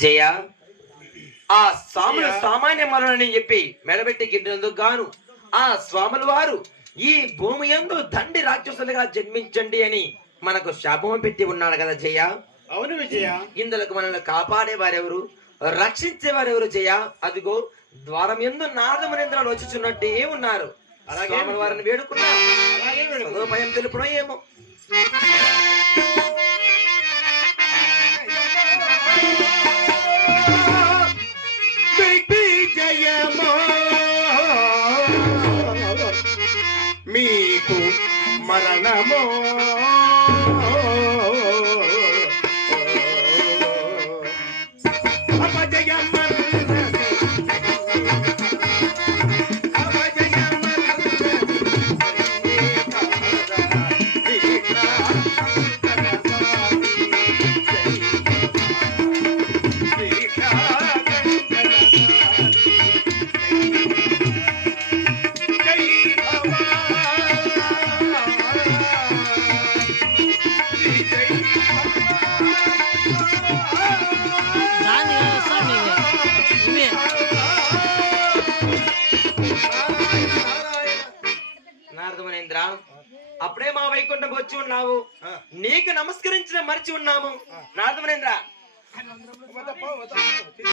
జయ ఆ స్వాములు సామాన్య మరణని చెప్పి మెడబెట్టి గిట్టినందుకు గాను ఆ స్వాముల వారు ఈ భూమి యందు దండి రాక్షసులుగా జన్మించండి అని మనకు శాపం పెట్టి ఉన్నాడు కదా జయ. అవును విజయ. ఇందులకు మనల్ని కాపాడే వారెవరు, రక్షించే వారెవరు జయ? అదిగో ద్వారం యందు నారదమునేంద్రాలు వచ్చుచున్నట్టే ఉన్నారు. స్వాముల వారిని వేడుకున్నా సదుపాయం తెలుపునో ఏమో. మీకు మరణమో నారదమునేంద్ర, అప్పుడే మా వైకుంఠం వచ్చి ఉన్నావు, నీకు నమస్కరించిన మరిచి ఉన్నాము. నారదమునేంద్ర